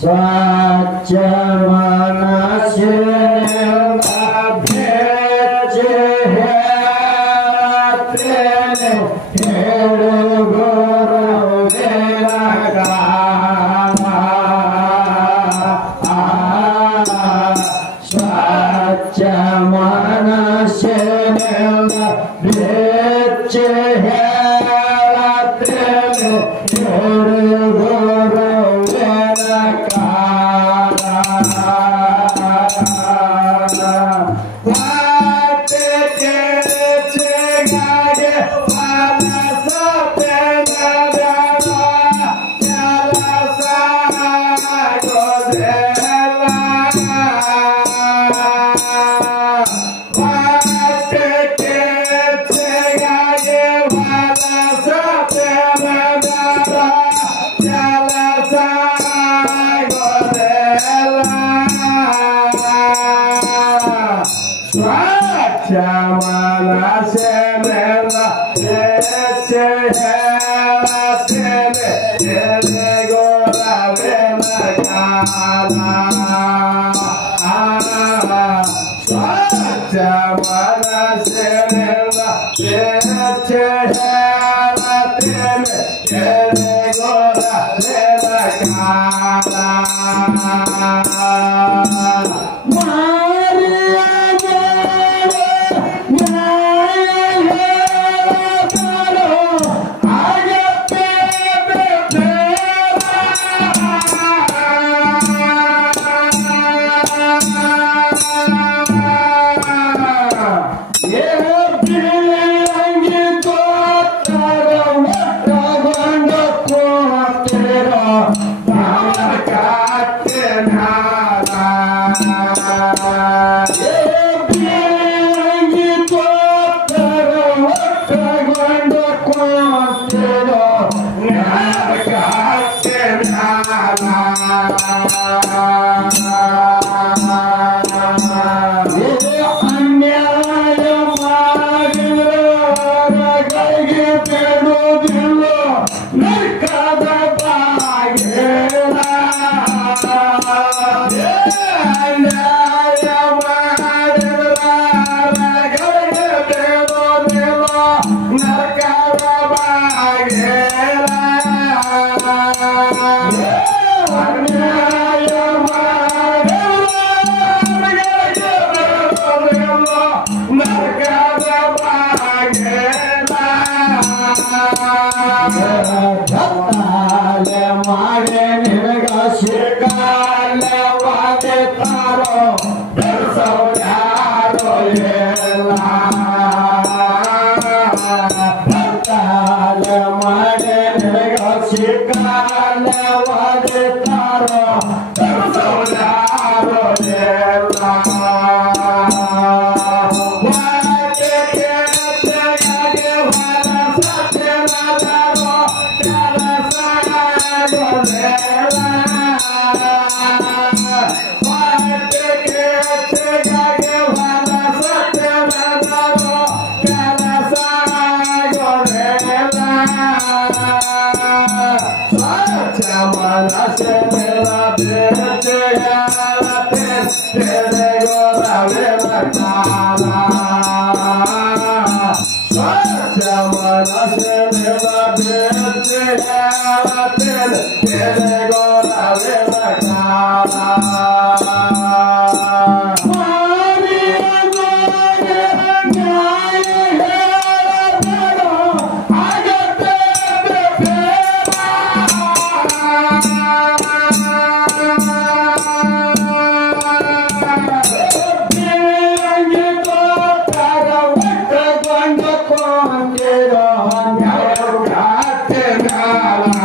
स्वच्छ मनस्य la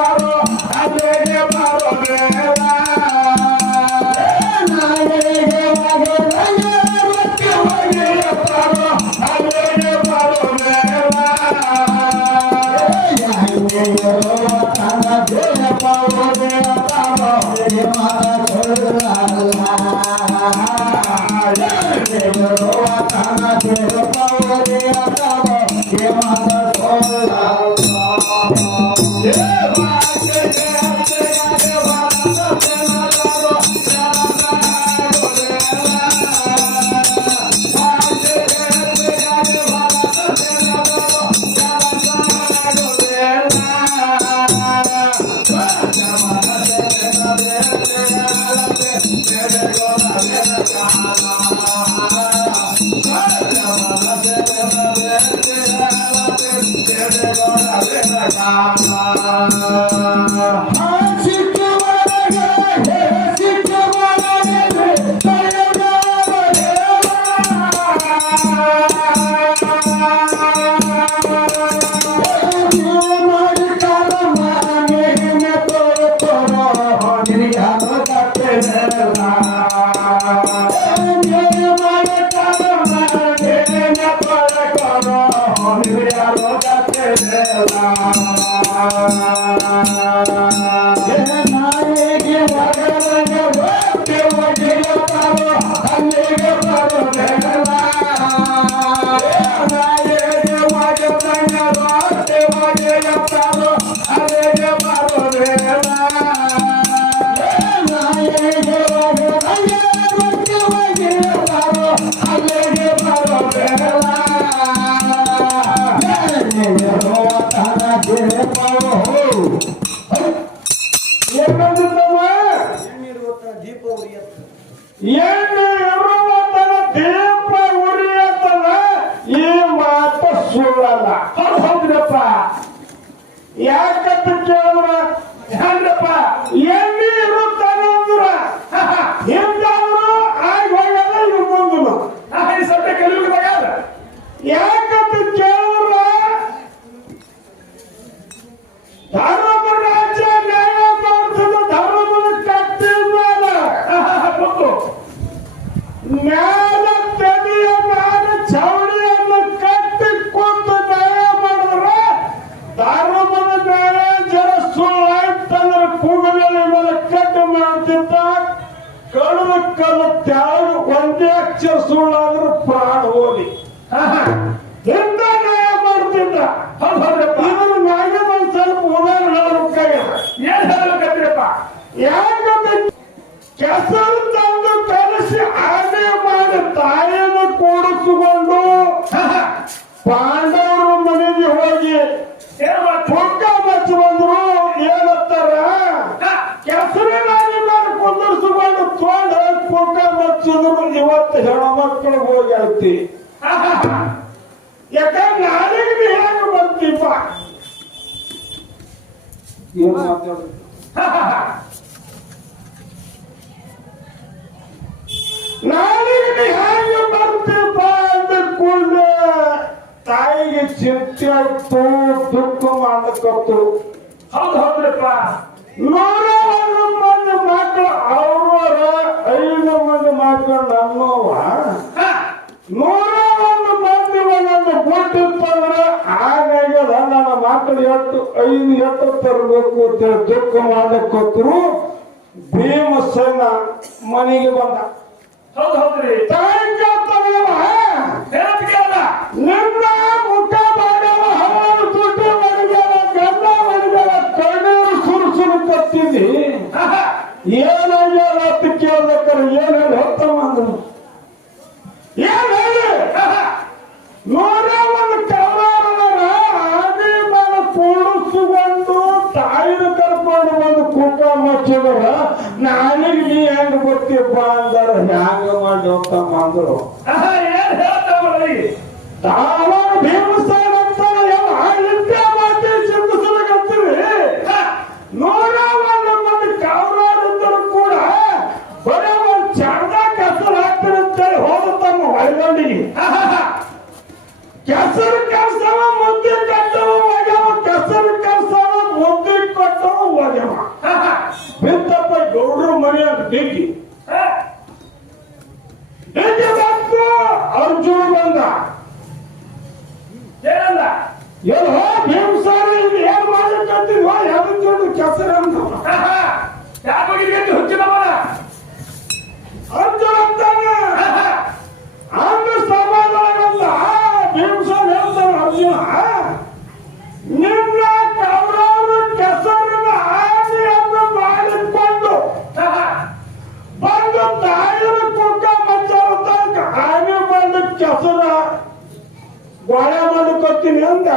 ಬಾರೋ ಅಲ್ಲಿಗೆ ಬಾರೋ ದೇವ ನಾಯಿಗೆ ಒಗೆದಗೆ ರೊಟ್ಟಿ ಒಗೆಯ ಬಾರೋ ಅಲ್ಲಿಗೆ ಬಾರೋ ದೇವ ಯಾಯಿರೋ ತನ ದೇವ ದೇವ ದೇವ ಎಣ್ಣೆ ಇರುವಂತನ ದೀಪ ಉರಿಯತನ ಈ ಮಾತು ಸುಳ್ಳಲ್ಲ. ಹೌದ್ರಪ್ಪ, ಯಾಕಂತ ಕೇಳಿದ್ರ ಹೆಂಗಪ್ಪ ಎಣ್ಣೆ ಇರುತ್ತಾನ ಅಂದ್ರ ಹಿಂದವರು ಆಗಿ ಹೋಗಲ್ಲ ಇವ್ ಮುಂದನು ಈ ಸದ್ಯ ಕಲಿಯುಗದಾಗ ಯಾಕಂತ ಕೇಳಿದ್ರ ಧರ್ಮದ ರಾಜ್ಯ ನ್ಯಾಯ ಮಾಡ್ತದ ಧರ್ಮದ ಕಟ್ಟಿದ ನ್ಯಾಯ ತೆಗೆಯ ಮ್ಯಾಲ ಚೌಡಿಯನ್ನು ಕಟ್ಟಿ ಕೂತು ನ್ಯಾಯ ಮಾಡಿದ್ರೆ ಧರ್ಮದ ನ್ಯಾಯ ಜನ ಸುಳ್ಳಾಯ್ತಂದ್ರೆ ಕೂಗಲಲ್ಲಿ ಮೇಲೆ ಕಟ್ಟು ಮಾಡ್ತಿದ್ದ ಕಳೆದ ಕಲ್ಲು ತ್ಯಾಗ ಒಂದೇ ಅಕ್ಷರ ಸುಳ್ಳಾದ್ರೆ ಪ್ರಾಣ ಹೋಗಿ ಹಿಂದ ನ್ಯಾಯ ಮಾಡ್ತಿದ್ದ. ಇದನ್ನು ನ್ಯಾಯ ಒಂದು ಸ್ವಲ್ಪ ಉದಾಹರಣೆ ಹೇಳಬೇಕಾಗ್ಯದ. ಏನ್ ಹೇಳಬೇಕಂದ್ರಪ್ಪ, ಯಾಕಂದ್ರೆ ಕೆಸರು ತಂದು ಕಲಿಸಿ ಆನೆ ಮಾಡಿ ತಾಯಿಯನ್ನು ಕೂಡಿಸಿಕೊಂಡು ಪಾಂಡವರು ಮನೆಗೆ ಹೋಗಿ ಪುಕ್ಕ ಮಚ್ಚಿ ಬಂದ್ರು ಏನಂತಾರ ಕೆಸರಿನ ಮೇಲೆ ಕುಂದಿರಿಸಿಕೊಂಡು ತೊಂಡ ಪುಕ್ಕ ಮಚ್ಚಿದ್ರು ಇವತ್ತು ಹೆಣ್ಮಕ್ಳಿಗೆ ಹೋಗಿ ಹೇಳ್ತಿ ಯಾಕಂದ್ರೆ ನಾಳೆಗೆ ನೀ ಹೇಗೆ ಬರ್ತೀಪ ಏನ್ ಮಾತಾಡ ನಾಳೆಗೆ ಹೇಗೆ ಬರ್ತೀಪ ಅಂದ್ಕೊಂಡೆ ತಾಯಿಗೆ ಚಿಂತೆ ಆಯ್ತು, ದುಃಖ ಮಾಡಕತ್ತು. ಹೌದ್ರಪ್ಪ, 101 ಮಂದಿ ಮಕ್ಕಳು ಅವ್ರವರ 5 ಮಂದಿ ಮಕ್ಕಳು ನಮ್ಮವ 101 ಮಂದಿ ಒಂದೊಂದು ಕೊಟ್ಟಿತ್ತಂದ್ರೆ ಹಾಗಾಗ್ಯದ ನನ್ನ ಮಕ್ಕಳು 5 ತರಬೇಕು ಅಂತೇಳಿ ದುಃಖ ಮಾಡಕತ್ತರು. ಭೀಮಸೇನ ಮನೆಗೆ ಬಂದ. ಹೌದ್ರಿ, ತಾಯಿ ನಿನ್ನ ಮುಖ ಮಾಡ್ಯಾವ, ಹವಾನು ತುಟ್ಟಿ ಮಾಡಿದ್ಯಾವ, ಗಂಡ ಮಾಡಿದ್ಯಾವ, ಕಣ್ಣೀರು ಸುರುಸುರು ಕತ್ತಿದ್ದಿ, ಏನಾಗ್ಯಾರ ಅಂತ ಕೇಳ್ಬೇಕಾರೆ ಏನ್ ಹೇಳಿ ಹೊತ್ತಮ್ಮ ಅಂದ್ರು. ಏನ್ ಹೇಳಿ 101 ಕವಲರ ಆದಿ ಮನ ಕೂಡಿಸಿಕೊಂಡು ತಾಯಿನ ಕರ್ಕೊಂಡು ಬಂದು ಕೂಟ ಮಚ್ಚಿದ್ರ ನಾನಿಗೆ ನೀ ಹೆಂಗ್ ಗೊತ್ತಿಪ್ಪ ಅಂದಾರ. ಹ್ಯಾಂಗ ಮಾಡಿ ಹೋಗ್ತಮ್ಮ ಅಂದ್ರು. ಏನ್ ಹೇಳ್ತಾವ್ರಿ ತಾವಾಗ ಭೀಮಸೇನ ಅಂತ ಇಂತೆ ಮಾತಿ ಚಿಂತಿಸಲಿಕ್ಕಂತೀವಿ. 101 ಮಂದಿ ಕವಲರಿದ್ದರು ಕೂಡ ಬರೀ ಒಂದು ಚಂದ ಕೆಸರು ಹಾಕ್ತಾರೆ ಅಂತೇಳಿ ಹೋದ ತಮ್ಮ ಹೊಳಗಂಡಿಗೆ ಕೆಸರು ಕೆಲಸವ ಮುದ್ದೆ ಕಟ್ಟವ ಕೆಸರು ಕೆಲಸವ ಮುದ್ದೆ ಕೊಟ್ಟವ ಡಿಗ್ಗಿ ಡಿಗ್ಗಿ ಬಂತು ಅರ್ಜುನ ಬಂದ ಏನಂದ ಎಲ್ಲೋ ಭೀಮಸೇನ ಇದು ಏನ್ ಮಾಡಕತ್ತಿದ್ವ ಯಾವ್ದು ಕೆಸರ ಅಂತ ಯಾಕೆ ಹುಚ್ಚಿನ ಅರ್ಜುನ ಅಂತಾನೆ ಅಂದು ಸಮಾಧಾನಗಲ್ಲ ಭೀಮಸೇನ ಹೇಳ್ತಾನೆ ಅರ್ಜುನ ನಿನ್ನ ಕೌರವರು ಕೆಸರಿನ ಆನೆಯನ್ನು ಮಾಡಿಕೊಂಡು ಬಂದು ತಾಯಿನ ಕುಕ್ಕ ಮಚ್ಚ ಆನೆ ಬಂದು ಕೆಸರ ಗೋಳೆ ಮಾಡಿಕೊಡ್ತೀನಿ ಅಂದ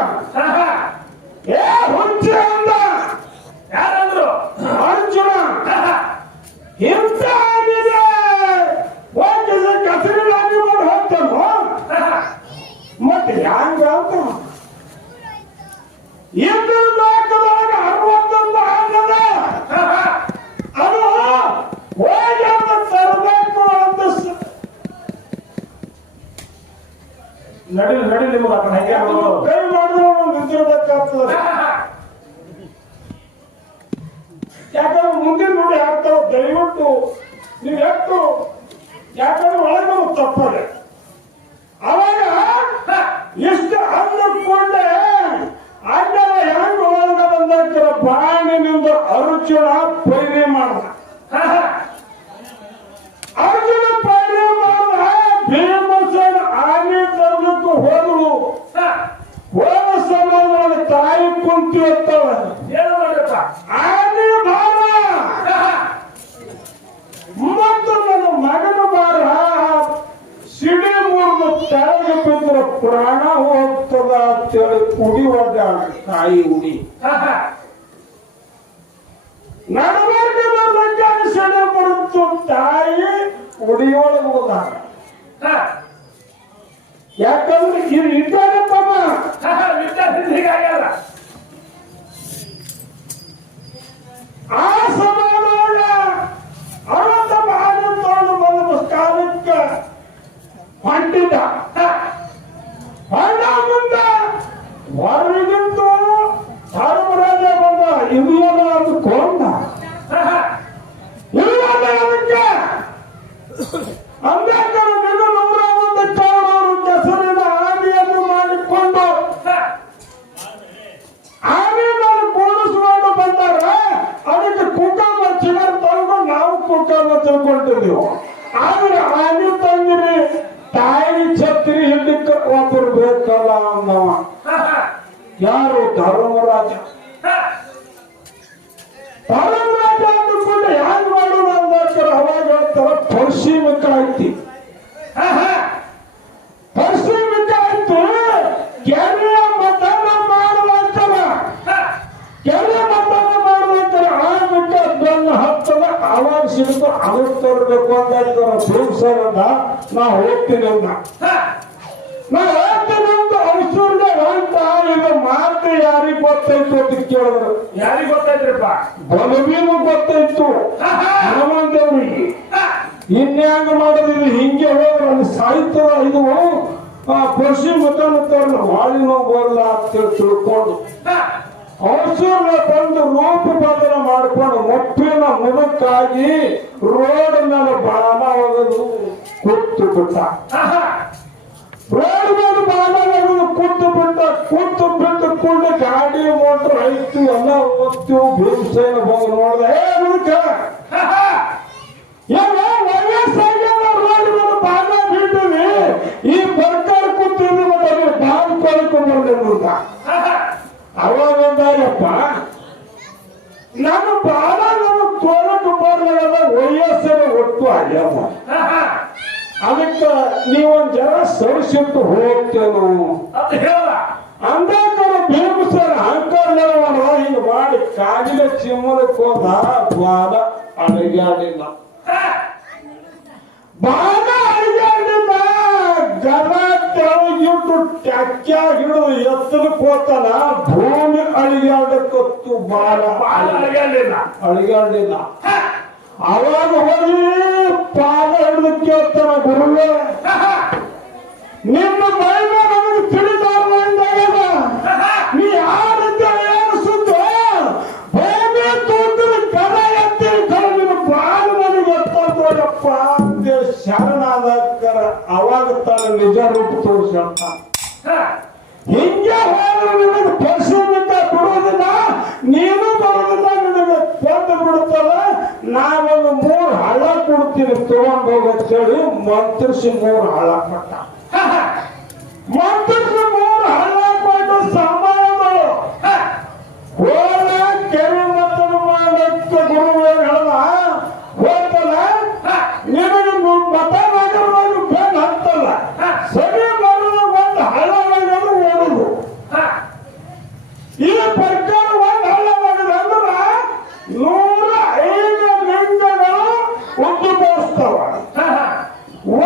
ಏ ಹುಚ್ಚ ಅಂದ ಯಾರಂದ್ರು ಅರ್ಜುನ ಇಂಥ ಆಗಿದೆ ಹೋಗಿದ ಕೆಸರಿನ ಆನೆ ಮಾಡಿ ಹೋಗ್ತಾನೋ ಮತ್ತೆ ಹ್ಯಾಂಗ ಅಂತ ಇಂದ್ರ ಲೋಕದೊಳಗೆ 61 ಆನದ ಅದು ಹೋಗಿ ಅಂತ ತರಬೇಕು ಅಂತ ನಡಿ ನಿಮ್ಗೆ ಕೈ ಮಾಡಿದ್ರೆ ನಿಂತಿರ್ಬೇಕಾಗ್ತದೆ ಯಾಕಂದ್ರೆ ಮುಂದಿನ ನೋಡಿ ಆಗ್ತಾವ ದಯವಿಟ್ಟು ನೀವು ಎಷ್ಟು ಯಾಕಂದ್ರೆ ಒಳಗೆ ತಪ್ಪದೆ ಅವಾಗ ಇಷ್ಟು ಅಂದ್ಕೊಂಡೆ ಅಜ್ಞಾನ ಹೆಂಗ ಒಳಗ ಬಂದಾಗ್ತಾರ ಬಾಣಿನಿಂದ ಅರ್ಜುನ ಪೈರಿ ಮಾಡ್ದ ಅರ್ಜುನ ಪೈರಿ ಮಾಡ್ದ ಭೀಮಸೇನ ಆನೆ ತರಲಿಕ್ಕೆ ಹೋದಳು ಹೋದ ಸಮಯದಲ್ಲಿ ತಾಯಿ ಕುಂತಿ ಇರ್ತಾವ ಏನು ಮಾಡಪ್ಪ ಆನೆ ಬಾರ ಮತ್ತು ನನ್ನ ಮಗನ ಬಾರ ಸಿಡಿ ಮುರಿದು ತೆಳಗೆ ಬಿದ್ದರೆ ಪ್ರಾಣ ಹೋಗ್ತದ ಅಂತೇಳಿ ಕುಡಿ ಒಡ್ಡಾಡ ತಾಯಿ ಉಡಿ ನಡವರ್ಗದ ಸಿಡಿ ಮುರಿದು ತಾಯಿ ಉಡಿಯೊಳಗೆ ಹೋದಾಗ ಯಾಕಂದ್ರೆ ಇದು ಇದ್ದಾಗತ್ತಮ್ಮ ಆ ಸಮಯದೊಳಗ ಅನಂತ ಮಹಾನಂದವನ್ನು ಬಂದ ಕಾಲಕ್ಕೆ ಹೊಂಟಿದ್ದ ಹೊಂಡ ಮುಂದ ಹೊರಗಿಂದು ಧರ್ಮರಾಜ ಬಂದ ಇವೆಲ್ಲ ಅದು ಕೊಂಡ ಇವೆಲ್ಲ ಅದಕ್ಕೆ ಅಂಬೇಡ್ಕರ್ ನಿನ್ನ 101 ಕೌರವರು ಕೆಸರಿನ ಆನೆಯನ್ನು ಮಾಡಿಕೊಂಡು ಆನೆ ಮೇಲೆ ಕೂಡಿಸ್ಕೊಂಡು ಬಂದಾಗ ಅದಕ್ಕೆ ಕುಕ್ಕಮ್ಮ ಚಿಗರ್ ತಗೊಂಡು ನಾವು ಕುಕ್ಕಮ್ಮ ತಿಳ್ಕೊಂಡಿದ್ದೀವಿ ಆದ್ರೆ ಆನೆ ತಂದಿರಿ ತಾಯಿ ಛತ್ರಿ ಹಿಡ್ಲಿಕ್ಕೆ ಒಬ್ಬರು ಬೇಕಲ್ಲ ಅಂದವ ಯಾರು ಧರ್ಮರಾಜ ಧರ್ಮರಾಜ ಅಂದುಕೊಂಡು ಯಾರು ಮಾಡೋಣ ಅಂದಾಕ್ತಾರೆ ಅವಾಗ ಹೇಳ್ತಾರ ಪಶ್ಚಿಮಕ್ಕೆ ಐತಿ ಪಶ್ಚಿಮಕ್ಕೆ ಆಯ್ತು ಕೆರೆಯ ಮತನ ಮಾಡುವಂತಾರ ಕೆರೆ ಮತನ ಮಾಡುವಂತಾರ ಆ ಬಿಟ್ಟು ಬೆನ್ನ ಹತ್ತದ ಅವಾಗ ಸಿಡಿದು ಅದಕ್ಕೆ ತರಬೇಕು ಅಂದಾಕ್ತಾರ ಭೀಮಸೇನ ನಾ ಹೋಗ್ತೀನಿ ಅಂದ ನಾ ಹೋಗ್ತೀನಿ ಅಂತ ಔಷಧ ಅಂತ ಇದು ಮಾತು ಯಾರಿಗ್ ಗೊತ್ತಾಯ್ತು ಅಂತ ಕೇಳಿದ್ರು ಯಾರಿಗ್ ಗೊತ್ತಾಯ್ತ್ರಪ್ಪ ಬಲವೀನು ಗೊತ್ತಾಯ್ತು ಹನುಮಂತೇವ್ರಿಗೆ ಇನ್ಯಾಂಗ ಮಾಡೋದಿಲ್ಲ ಹಿಂಗೆ ಹೋದ್ರೆ ಅಲ್ಲಿ ಸಾಯ್ತದ ಇದು ಪಶ್ಚಿಮ ಮತನ ವಾಳಿ ನೋವಲ್ಲ ಅಂತೇಳಿ ತಿಳ್ಕೊಂಡು ಔಷಧ ಬಂದು ರೂಪ ಬದಲ ಮಾಡ್ಕೊಂಡು ಮುಪ್ಪಿನ ಮುದಕ್ಕಾಗಿ ರೋಡ್ ಮೇಲೆ ಬಾಣ ಹೋಗೋದು ಕೂತು ಬಿಟ್ಟ ರೋಡ್ ಮೇಲೆ ಬಾಣ ಹೋಗೋದು ಕೂತು ಬಿಟ್ಟು ಕೂಡ ಗಾಡಿ ಮೋಟರ್ ಐತು ಎಲ್ಲ ಹೋಗ್ತೀವಿ ಭೀಮಸೇನ ಬಂದು ನೋಡ್ದೆ ವಯಸ್ಸಾಗ್ಯದ ರೋಡ್ ಮೇಲೆ ಬಾಣ ಬಿಟ್ಟಿವಿ ಈ ಬರ್ಕಾರ ಕೂತಿದ್ವಿ ಮತ್ತೆ ಬಾಲ್ ಕೊಡ್ಕೊಂಡು ಅವಾಗಪ್ಪ ನಾನು ಬಾಳ ನಾನು ತೋಳಕ್ಕೆ ಬರ್ಲಾಗದ ವಯಸ್ಸರ ಒಟ್ಟು ಆಗ್ಯಾವ ಅದಕ್ಕೆ ನೀವೊಂದ್ ಜನ ಸರಿಸಿಟ್ಟು ಹೋಗ್ತೇನು ಅಂದಾಕರ ಭೀಮಸೇನ ಅಹಂಕಾರ ಹಿಂಗ ಮಾಡಿ ಕಾಗಿಲ ಚಿಮ್ಮಲಕ್ಕೆ ಹೋದ ಬಾಲ ಅಡಗಾಡಿಲ್ಲ ಬಾಲ ಅಡಗಾಡಿಲ್ಲ ಗದ ತೆಳಗಿಟ್ಟು ಟ್ಯಾಕ್ಯ ಹಿಡಿದು ಎತ್ತಲಕ್ಕೆ ಹೋತಾನ ಭೂಮಿ ಅಳಿಗಾಡಕ್ಕತ್ತು ಬಾಲ ಅಳಿಗಾಡಲಿಲ್ಲ ಅವಾಗ ಹೋಗಿ ಪಾದ ಹಿಡಿದು ಕೇಳ್ತಾನ ಗುರುವೇ ನಿಮ್ಮ ಮೈನ ನಮಗೆ ತಿಳಿದಾರ್ದಂಗಾಗದ ನೀ ಯಾರಂತ ಏನು ಸುದ್ದ ಭೂಮಿ ತೂತಿನ ಕದ ಎತ್ತಿ ನಿನ್ನ ಬಾಲ ನನಗೆ ನಿಜ ರೂಪ ತೋರಿಸ್ತಾ ಹಿಂಗೆ ಹೋದ್ರೆ ನಿನಗೆ ಪರಿಶ್ರಮಿಕ ಬಿಡುವುದಿಲ್ಲ, ನೀನು ಬರೋದಿಲ್ಲ, ನಿನಗೆ ಕೊಂದು ಬಿಡುತ್ತಲ್ಲ. ನಾವೊಂದು 3 ಹಳ್ಳ ಕೊಡ್ತೀನಿ ತಗೊಂಡು ಹೋಗಂತೇಳಿ ಮಂತ್ರಿಸಿ 3 ಹಳ್ಳ ಕೊಟ್ಟ. ಮಂತ್ರಿಸಿ 3 ಹಳ್ಳ ಕೊಟ್ಟು ಸಮಾನಗಳು ಹೋದ ಕೆರೆ ಮತನ ಮಾಡಕ್ಕೆ ಗುರುಗಳು ಹೇಳಲ್ಲ ಹೋಗ್ತಲ್ಲ, ನಿನಗೆ ಮತ ನಗರವಾಗಿ ಬೇಗ ಹತ್ತಲ್ಲ, ಸರಿ ಬರೋದು ಒಂದು ಹಳ್ಳವಾಗದು ಓಡುದು. ಈ ಪ್ರಕಾರ ಒಂದು ಹಳ್ಳವಾಗದು ಅಂದ್ರೆ 105 ಲಿಂಗಗಳು ಉದ್ಭವಿಸ್ತವ.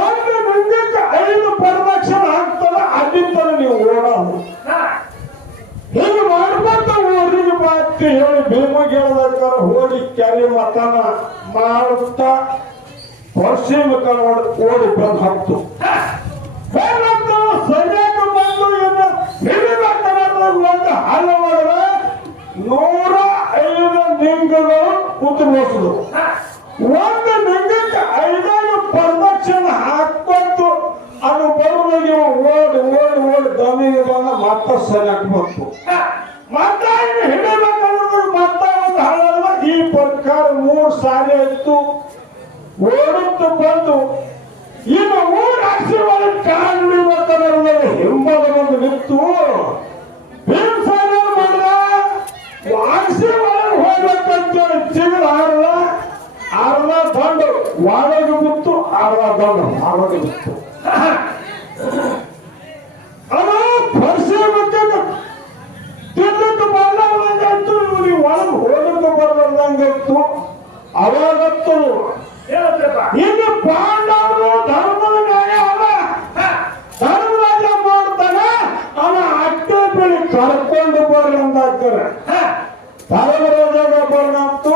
ಒಂದು ಲಿಂಗಕ್ಕೆ 5 ಪ್ರದಕ್ಷಿಣೆ ಆಗ್ತದೆ, ಅಲ್ಲಿಂದ ನೀವು ಓಡೋದು. ಹೀಗೆ ಮಾಡ್ಕೊಂತ ಊರಿಗೆ ಮಾತು ಹೇಳಿ ಭೀಮಗೆ ಹೇಳ್ದಾರ ಹೋಗಿ ಕೆರೆ ಮತನ ಮಾಡುತ್ತಾ ಪಶ್ಚಿಮಕ ಓಡಿ ಬಂದು ಹತ್ತು ಸರಿಯಾಗಿ ಬಂದು ಇನ್ನು ಹಿಡಿಬೇಕಾದ್ರೆ ಒಂದು ಹಲ್ಲ ಮಾಡಿದ್ರೆ 105 ಲಿಂಗಗಳು ಉದ್ಭವಿಸಿದ್ರು. ಒಂದು ಲಿಂಗಕ್ಕೆ 5 ಪ್ರದಕ್ಷಿಣೆ ಹಾಕ್ಬಂತು. ಅದು ಬರುವಾಗ ಓಡಿ ಓಡಿ ಓಡಿ ದಮಿಗೆ ಬಂದ ಮತ್ತ ಸರಿಯಾಗಿ ಬಂತು. ಮತ್ತ ಇನ್ನು ಹಿಡಿಬೇಕಾದ್ರೆ ಮತ್ತ ಒಂದು ಹಳ್ಳ. ಈ ಪ್ರಕಾರ 3 ಸಾರಿ ಆಯ್ತು. ಓಡುತ್ತು ಬಂದು ಇನ್ನು 3 ಅಕ್ಷಿ ಒಳಗೆ ಕಾಣಿ ಮಾತನಾಡಿದಾಗ ಹಿಂಬದ ಬಂದು ನಿಂತು ಭೀಮಸೇನ ಮಾಡಿದ ಅಕ್ಷಿ ಒಳಗೆ ಹೋಗ್ಬೇಕಂತೇಳಿ ಚಿಗುರ ಅರ್ಧ ದಂಡ ಒಳಗೆ ಬಿತ್ತು, ಅರ್ಧ ದಂಡ ಹೊರಗೆ ಬಿತ್ತು. ಅದು ಪರಿಶೀಲಕ್ಕೆ ತಿನ್ನಕ್ಕೆ ಬರ್ಲಾರ್ದಂಗಾಯ್ತು, ಇವ್ರಿಗೆ ಒಳಗೆ ಹೋಗಕ್ಕೆ ಬರ್ಲಾರ್ದಂಗಾಯ್ತು. ಅವಾಗತ್ತು ಇನ್ನು ಪಾಂಡವರು ಧರ್ಮದ ನ್ಯಾಯ ಅಲ್ಲ, ಧರ್ಮರಾಜ ಮಾಡ್ತಾನೆ ಅವ ಅಟ್ಟೆ ಬೆಳಿ ಕರ್ಕೊಂಡು ಬರ್ರಿ ಅಂದಾಕ್ತಾರೆ. ಧರ್ಮರಾಜಾಗ ಬರ್ನಂತು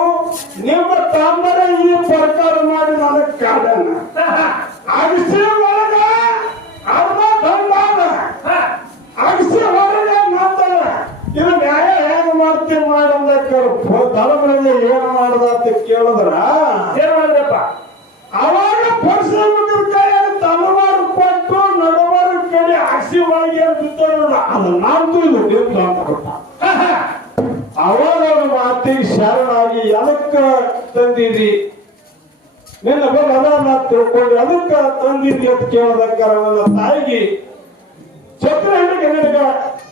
ನಿಮ್ಮ ತಮ್ಮರೇ ಈ ಪ್ರಕಾರ ಮಾಡಿ ನನಗೆ ಕಾಡನ ಅಗಸಿ ಒಳಗ ಅರ್ಧ ದಂಡ ಅಗಸಿ ಹೊರಗೆ ನಂದಲ್ಲ. ಇದು ನ್ಯಾಯ ಹೇಗೆ ಮಾಡ್ತೀನಿ ಮಾಡಂದಾಕ್ತಾರೆ. ಧರ್ಮರಾಜ ಏನು ಮಾಡ್ದ ಅಂತ ಕೇಳಿದ್ರ ಏನ್ ಮಾಡಿದಪ್ಪ, ಅವಾಗ ಪರಿಶ್ರಮಿಕರ ಕೈಯಾಗ ತಲವಾರು ಕೊಟ್ಟು ನಡುವರು ಕಡೆ ಹಸಿ ಒಳಗೆ ಬಿದ್ದೋಡ ಅದು ನಾಲ್ಕು ಇದು ನಿಂತು ಅಂತ ಕೊಟ್ಟ. ಅವಾಗ ಅವ್ರ ಮಾತಿಗೆ ಶರಣಾಗಿ ಎದಕ್ಕ ತಂದಿದಿ ನಿನ್ನ ಬಂದು ಅದನ್ನ ತಿಳ್ಕೊಂಡು ಅದಕ್ಕ ತಂದಿದ್ದಿ ಅಂತ ಕೇಳೋದಕ್ಕಾರ ನನ್ನ ತಾಯಿಗೆ ಛತ್ರ ಹಣ್ಣಿಗೆ ನಿನಗ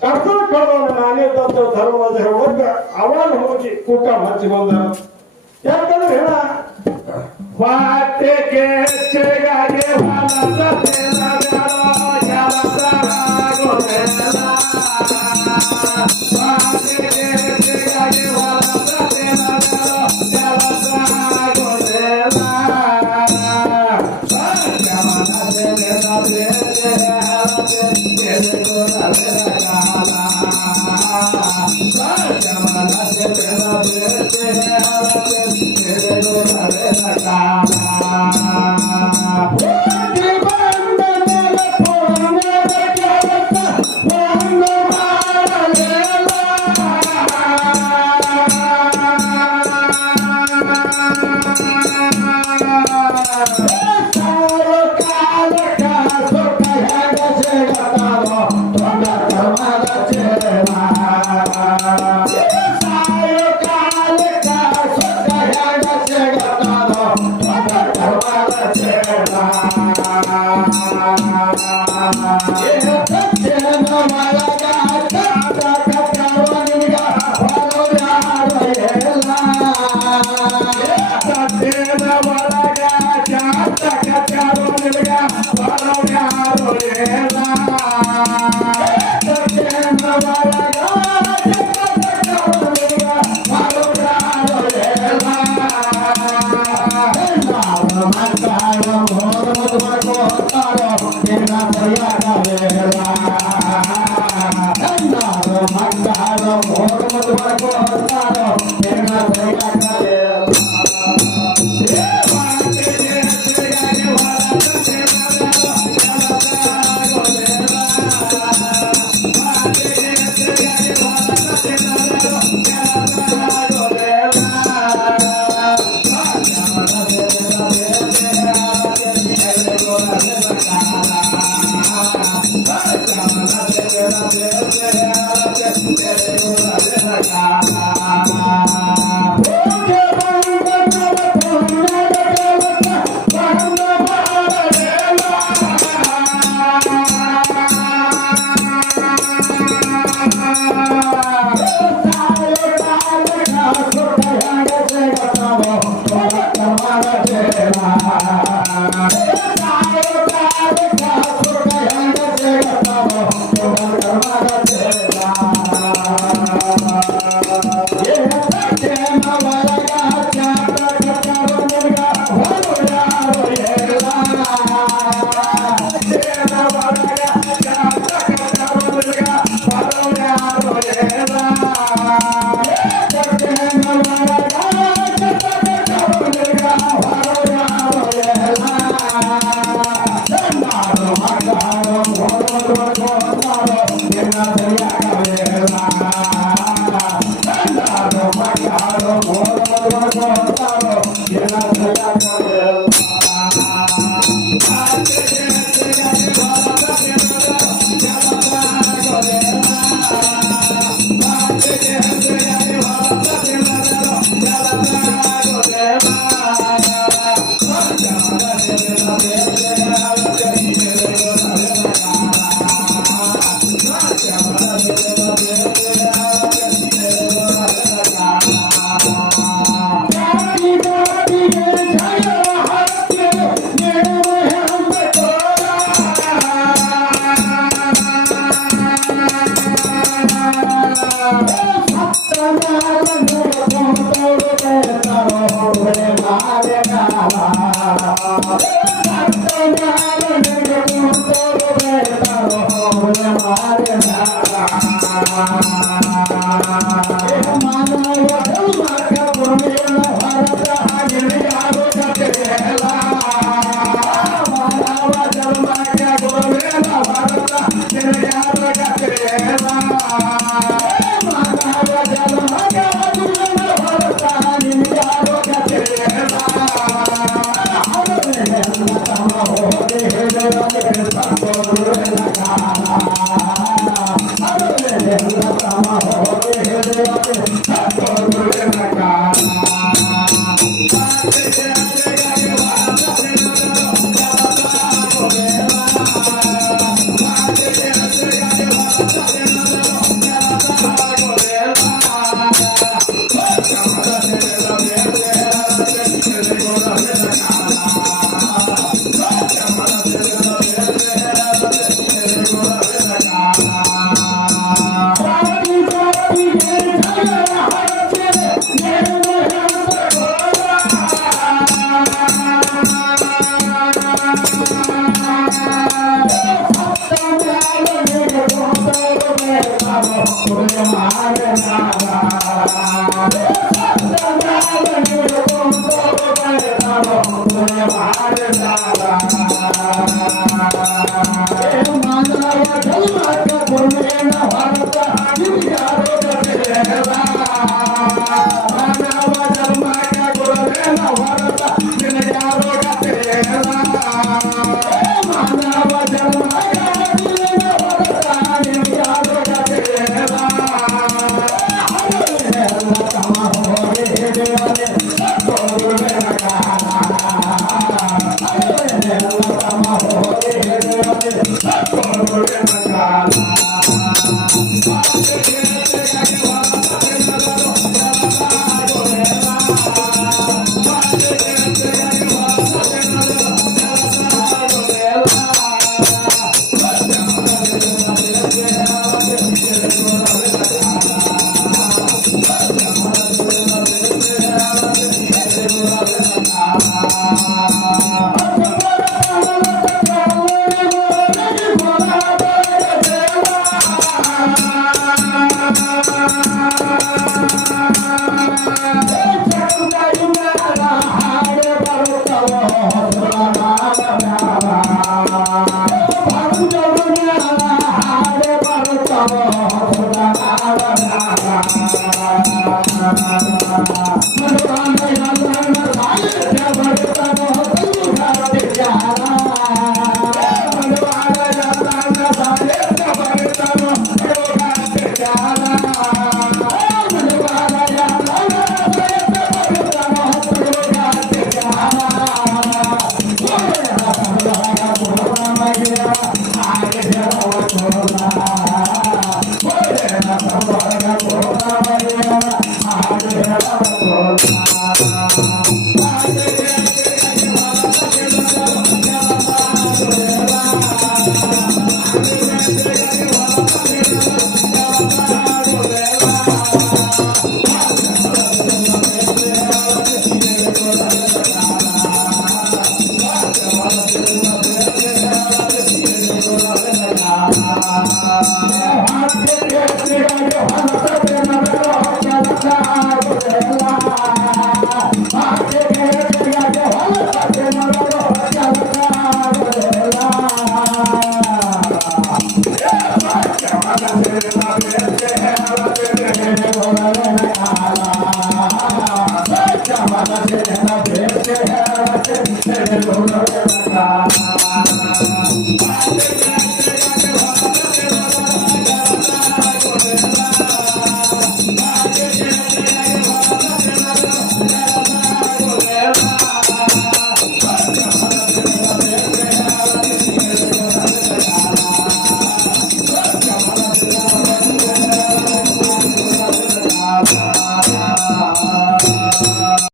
ಕರ್ಕೊಂಡು ಕಳೆದವನು ನಾನೇ ತಂದ ಧರ್ಮರಾಜ ಹೋಗ ಅವಾಗ ಹೋಗಿ ಕೂಟ ಹಚ್ಚಿ ಬಂದ. ಯಾಕಂದ್ರೆ ಹೇಳ ವಾಟೆಗೆ ಚೆಗಾಗೆ ಮಂದಾರ ಮಾನವ ಜನ್ಮಕ್ಕೆ ಕೊನೆಯ ಹೊರತ ಇದ್ಯಾರೋ ಗತಿಯಲ್ಲ. ಮಾನವ ಜನ್ಮಕ್ಕೆ ಕೊನೆಯ ಹೊರತ ಇದ್ಯಾರೋ ಗತಿಯಲ್ಲ. ಮಾನವ ಜನ್ಮಕ್ಕೆ ಕೊನೆಯ ಹೊರತ ಇದ್ಯಾರೋ ಗತಿಯಲ್ಲ. ಹರಳೆಲ್ಲ ತಮ ಹೋಗಿ ಹಿಡಿಯಲೆ ತೋರುವೆನ ಕಾಲ. ಹರಳೆಲ್ಲ ತಮ ಹೋಗಿ ಹಿಡಿಯಲೆ ತೋರುವೆನ ಕಾಲ. Thank you.